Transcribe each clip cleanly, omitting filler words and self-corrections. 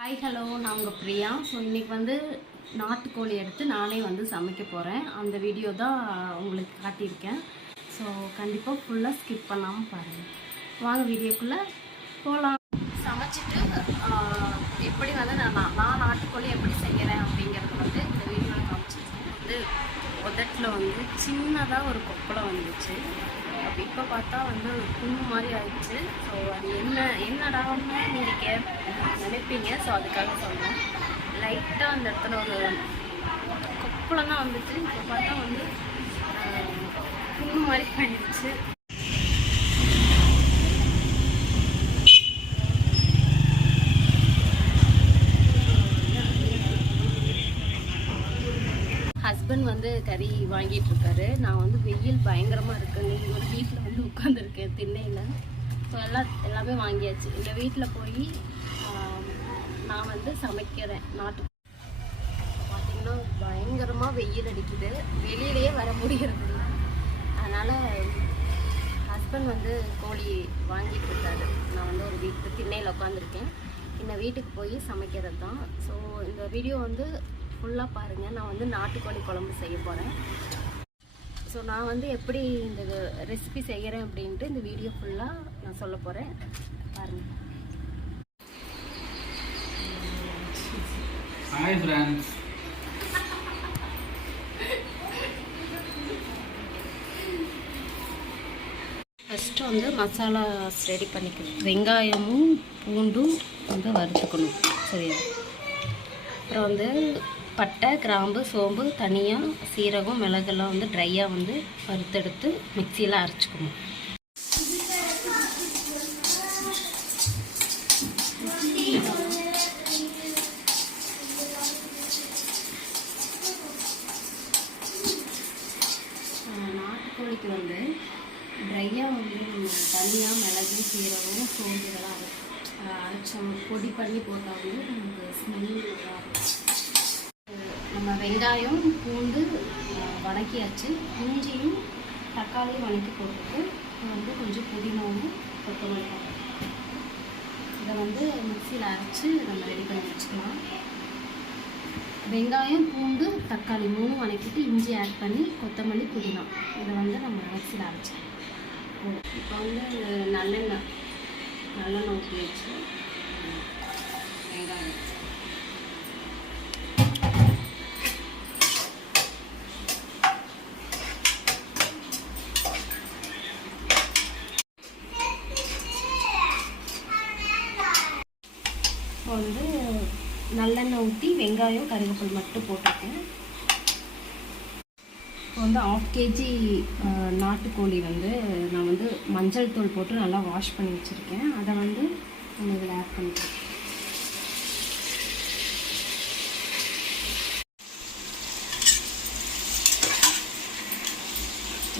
Hi hello நான் உங்கள் Priya. So இன்றைக்கி வந்து நாட்டுக்கோழி எடுத்து நானே வந்து சமைக்க போகிறேன். அந்த வீடியோ தான் உங்களுக்கு காட்டியிருக்கேன். ஸோ கண்டிப்பாக ஃபுல்லாக ஸ்கிப் பண்ணாமல் பாருங்கள். வாங்க வீடியோக்குள்ளே போகலாம். சமைச்சிட்டு எப்படி வந்து நான் நாட்டுக்கோழி எப்படி செய்கிறேன் அப்படிங்கிறது வந்து இந்த வீடியோவில் காமிச்சிருக்கேன். வந்து உதட்டில் வந்து சின்னதாக ஒரு கொப்பளம் வந்துச்சு. அப்போ இப்போ பார்த்தா வந்து புண்ணு மாதிரி ஆயிடுச்சு. ஸோ அது என்னடான்னு நீங்கள் நினைப்பீங்க. ஸோ அதுக்காக சொல்கிறேன். லைட்டாக அந்த இடத்துல ஒரு கொப்பளம் தான் வந்துச்சு. இப்போ பார்த்தா வந்து புண்ணு மாதிரி ஆயிடுச்சு. ஹஸ்பண்ட் வந்து கறி வாங்கிட்டு இருக்காரு. நான் வந்து வெயில் பயங்கரமாக இருக்கு. நீங்கள் ஒரு வீட்டில் வந்து உட்காந்துருக்கேன் திண்ணையில். ஸோ எல்லாமே வாங்கியாச்சு. இந்த வீட்டில் போய் நான் வந்து சமைக்கிறேன். பார்த்திங்கன்னா பயங்கரமாக வெயில் அடிக்குது. வெளியிலேயே வர முடியறது இல்லை. அதனால் ஹஸ்பண்ட் வந்து கோழி வாங்கிட்டு இருக்காரு. நான் வந்து ஒரு வீட்டு திண்ணையில் உட்காந்துருக்கேன். இந்த வீட்டுக்கு போய் சமைக்கிறது தான். ஸோ இந்த வீடியோ வந்து ஃபுல்லாக பாருங்கள். நான் வந்து நாட்டுக்கோழி குழம்பு செய்ய போகிறேன். ஸோ நான் வந்து எப்படி இந்த ரெசிபி செய்கிறேன் அப்படின்ட்டு இந்த வீடியோ ஃபுல்லாக நான் சொல்ல போகிறேன். பாருங்கள். Hi friends. ஃபஸ்ட்டு வந்து மசாலா ரெடி பண்ணிக்கணும். வெங்காயமும் பூண்டும் வந்து வறுத்துக்கணும். சரியா? அப்புறம் வந்து பட்டை, கிராம்பு, சோம்பு, தனியாக, சீரகம், மிளகெல்லாம் வந்து ட்ரையாக வந்து வறுத்தெடுத்து மிக்சியில் அரைச்சிக்கணும். நாட்டுக்கோழிக்கு வந்து ட்ரையாக வந்து தனியாக, மிளகு, சீரகம், சோம்பு இதெல்லாம் அரைச்சோம் பொடி பண்ணி போட்டால் வந்து நமக்கு ஸ்மெல் நல்லா இருக்கும். நம்ம வெங்காயம், பூண்டு வதக்கியாச்சு. இஞ்சியும் தக்காளியும் வதக்கி போட்டுட்டு வந்து கொஞ்சம் புதினாவும் கொத்தமல்லி இதை வந்து மிக்சியில் அரைச்சி நம்ம ரெடி பண்ணி வச்சுக்கலாம். வெங்காயம், பூண்டு, தக்காளி 3 வதக்கிட்டு இஞ்சி ஆட் பண்ணி கொத்தமல்லி, புதினா இதை வந்து நம்ம மிக்சியில் அரைச்சிக்கலாம். இப்போ வந்து நல்லெண்ணெய் ஊற்றி வச்சு வெங்காயம் வந்து நல்லெண்ணெய் ஊற்றி வெங்காயம், கருவேப்பிலை மட்டும் போட்டிருக்கேன். இப்போ வந்து 1/2 kg நாட்டுக்கோழி வந்து நான் வந்து மஞ்சள் தூள் போட்டு நல்லா வாஷ் பண்ணி வச்சுருக்கேன். அதை வந்து நம்ம இதில் ஆட் பண்ணிக்கிறேன்.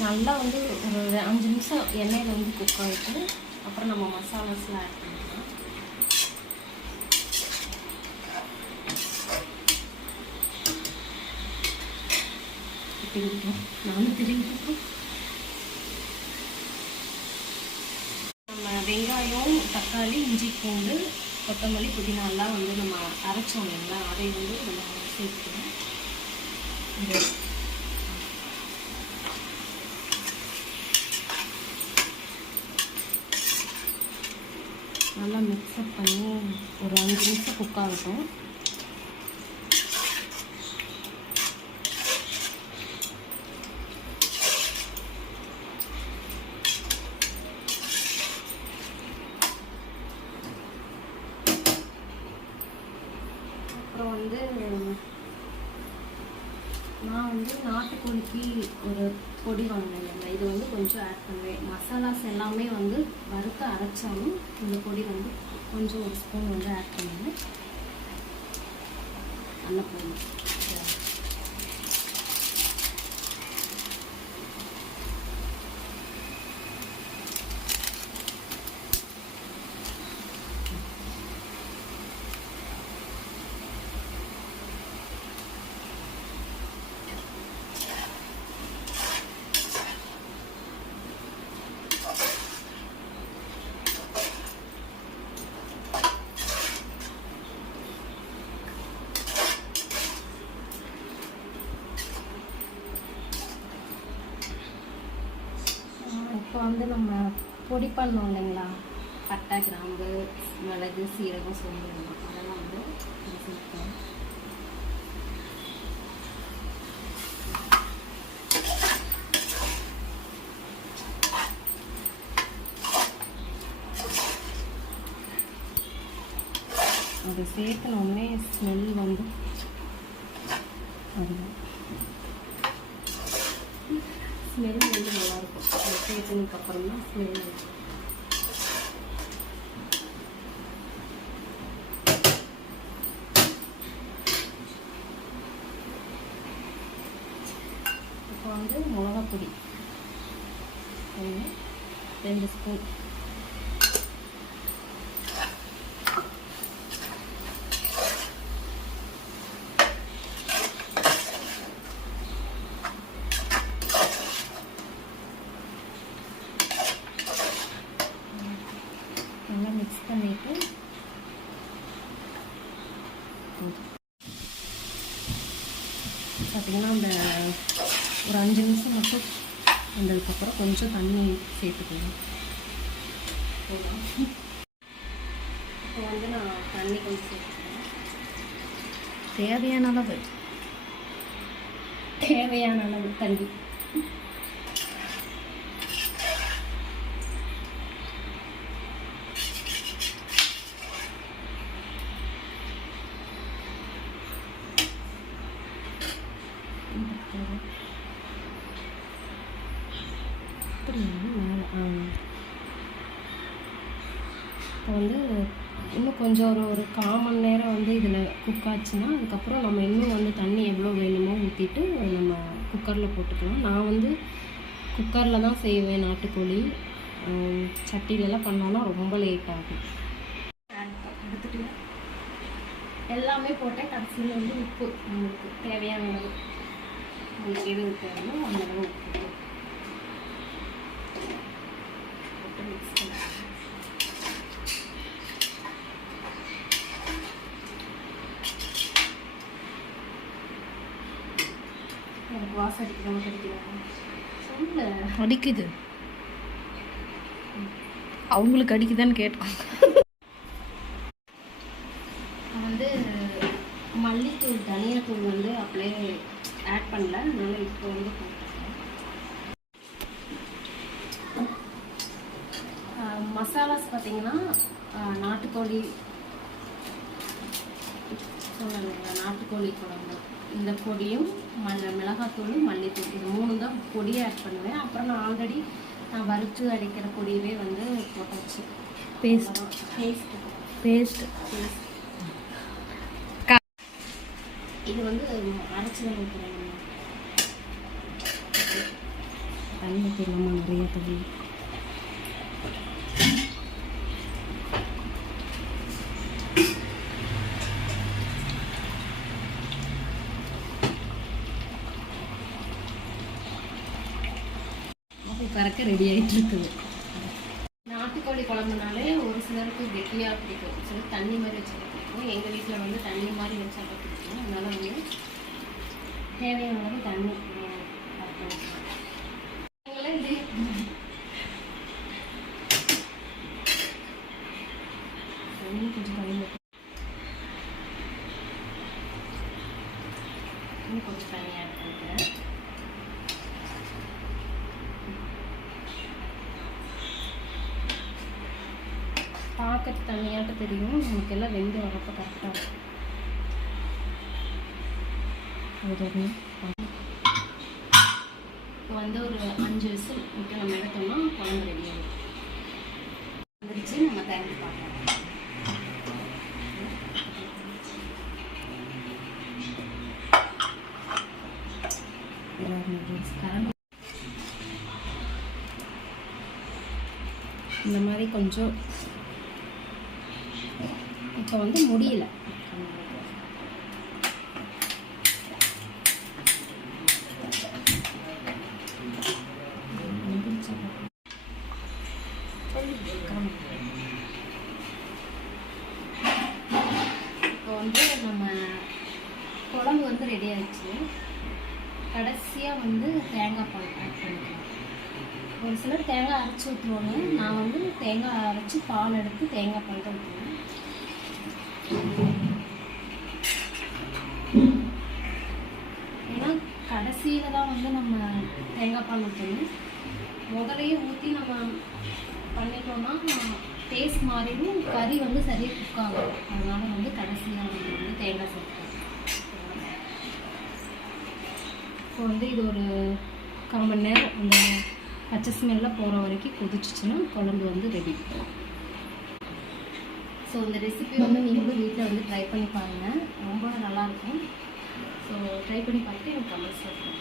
நல்லா வந்து ஒரு 5 நிமிஷம் எண்ணெயில் வந்து குக் ஆகிட்டு அப்புறம் நம்ம மசாலாஸ்லாம் ஆட் பண்ணிக்கலாம். நானும் திரும்பிப்போம். நம்ம வெங்காயம், தக்காளி, இஞ்சி, பூண்டு, கொத்தமல்லி, புதினாலாம் வந்து நம்ம அரைச்சோம் இல்லைங்களா, அதை வந்து நம்ம சேர்த்துக்கணும். நல்லா மிக்ஸ்அப் பண்ணி ஒரு 5 நிமிஷம் குக் ஆகட்டும். அப்புறம் வந்து நான் வந்து நாட்டுக்கோழிக்கு ஒரு பொடி வாங்கினேன். இது வந்து கொஞ்சம் ஆட் பண்ணுவேன். மசாலாஸ் எல்லாமே வந்து வறுத்து அரைச்சாலும் இந்த பொடி வந்து கொஞ்சம் ஒரு ஸ்பூன் வந்து ஆட் பண்ணுவேன். நல்ல பொடி. வந்து நம்ம பொடி பண்ணோம் இல்லைங்களா, பட்டை, கிராம்பு, மிளகு, சீரகம், சோம்பு அதெல்லாம் வந்து சேர்க்கணும். அது சேர்க்கணுன்னே ஸ்மெல் வந்து அதுதான் ஸ்மெல் வந்து நல்லாயிருக்கும். அது சேர்த்ததுக்கப்புறம் தான் ஸ்மெல் இருக்கும். இப்போ வந்து மிளகாப்பொடி 2 ஸ்பூன், நல்லா மிக்ஸ் பண்ணிவிட்டு பார்த்திங்கன்னா அந்த ஒரு 5 நிமிஷம் மட்டும் வந்ததுக்கப்புறம் கொஞ்சம் தண்ணி சேர்த்துக்கணும். இப்போ வந்து நான் தண்ணி கொஞ்சம் சேர்த்துக்கிறேன். தேவையான அளவு தண்ணி. இப்போ வந்து இன்னும் கொஞ்சம் ஒரு 1/4 மணி நேரம் வந்து இதில் குக் ஆச்சுன்னா அதுக்கப்புறம் நம்ம இன்னும் வந்து தண்ணி எவ்வளோ வேணுமோ ஊற்றிட்டு நம்ம குக்கரில் போட்டுக்கலாம். நான் வந்து குக்கரில் தான் செய்வேன் நாட்டுக்கோழி. சட்டிலெலாம் பண்ணோன்னா ரொம்ப லேட் ஆகும். எடுத்துட்டு எல்லாமே போட்டேன். கடைசியில் வந்து உப்பு உங்களுக்கு தேவையான அளவு, உங்களுக்கு எது தேவையோ அந்த அளவு உப்பு போட்டு மிக்ஸ் பண்ணி எனக்கு வாசம் அடிக்கிறாங்க அடிக்குது. அவங்களுக்கு அடிக்குதான்னு கேட்டோம். வந்து மல்லித்தூள், தனியாத்தூள் வந்து அப்படியே ஆட் பண்ணல, அதனால இப்போ வந்து போட்டுருக்கேன். மசாலாஸ் பார்த்தீங்கன்னா நாட்டுக்கோழி சொன்னாங்க, நாட்டுக்கோழி குழம்பு இந்த பொடியும் மிளகாத்தூள், மல்லித்தூள் இது 3 தான் பொடியை ஆட் பண்ணுவேன். அப்புறம் நான் ஆல்ரெடி வறுத்து அடிக்கிற பொடியவே வந்து போட்டாச்சு. பேஸ்ட் இது வந்து அரைச்சி தான் வைக்கிறேன். தண்ணி ஊற்றிடலாமா? நிறைய தண்ணி. கறக்க ரெடி ஆகிட்டு இருக்குது. நாட்டுக்கோழி குழம்புனாலே ஒரு சிலருக்கு கெட்டியாக பிடிக்கும், சிலருக்கு தண்ணி மாதிரி வச்சாலும் பிடிக்கும். எங்கள் வீட்டில் வந்து தண்ணி மாதிரி வச்சாலும் பிடிக்கும். அதனால வந்து தேவையான அளவு தண்ணி கொஞ்சம் தண்ணி கொஞ்சம் தண்ணி ஆட் பண்ணிக்கிறேன். பார்க்கறது தண்ணியாட்ட தெரியும், நமக்கு எல்லாம் வெந்து வரப்போ கரெக்டாக இருக்கும். இப்போ வந்து ஒரு 5 விசில் விட்டு நம்ம எடுத்தோம்னா குழம்பு ரெடி ஆகும். வந்துருச்சு, நம்ம திறந்து பார்க்கலாம். இந்த மாதிரி கொஞ்சம் இப்போ வந்து முடியல. இப்போ வந்து நம்ம குழம்பு வந்து ரெடி ஆயிடுச்சு. கடைசியாக வந்து தேங்காய் பால் ஆட் பண்ணிக்கலாம். ஒரு சிலர் தேங்காய் அரைச்சி ஊற்றுவாங்க. நான் வந்து தேங்காய் அரைச்சி பால் எடுத்து தேங்காய் பால் தான் ஊற்றுவேன். ஏன்னா கடைசியில் தான் வந்து நம்ம தேங்காய் பால் ஊற்றணும். முதலையே ஊற்றி நம்ம பண்ணிட்டோம்னா டேஸ்ட் மாறிடும், கறி வந்து சரியாக குக் ஆகும். அதனால் வந்து கடைசியாக நம்ம வந்து தேங்காய் சேர்ப்போம். இப்போ வந்து இது ஒரு 1/4 மணி நேரம் அந்த பச்சை ஸ்மெல்லாம் போகிற வரைக்கும் கொதிச்சிச்சுன்னா குழம்பு வந்து ரெடி. ஸோ இந்த ரெசிபி வந்து நீங்களும் வீட்டில் வந்து ட்ரை பண்ணி பாருங்கள், ரொம்ப நல்லாயிருக்கும். ஸோ ட்ரை பண்ணி பார்த்துட்டு எனக்கு கமெண்ட்ஸ் சொல்லுங்கள்.